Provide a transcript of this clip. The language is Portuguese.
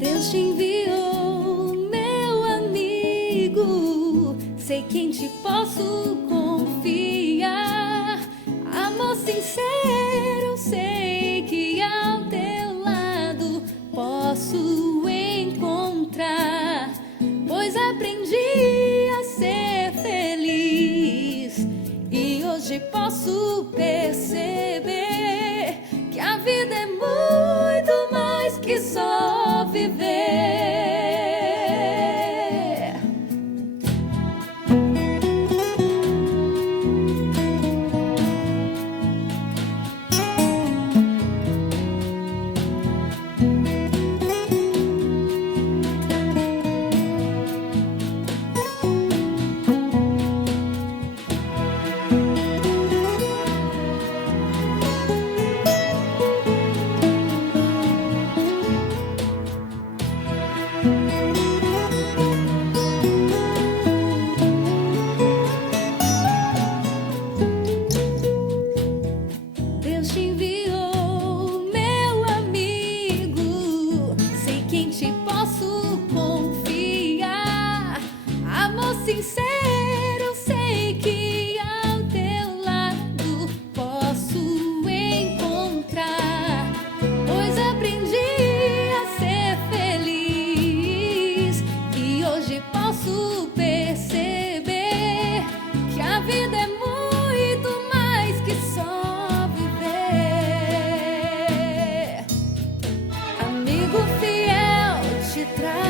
Deus te enviou, meu amigo. Sei que em ti posso confiar. Amor sincero, sei que ao teu lado posso encontrar. Pois aprendi a ser feliz e hoje posso perceber que a vida é muito mais que só viver. Deus te enviou, meu amigo. Sei que em ti posso confiar. Amor sincero, sei que ao teu lado posso encontrar. Pois aprendi a ser feliz e hoje posso perceber que a vida é muito mais que só viver. Amigo fiel, te traz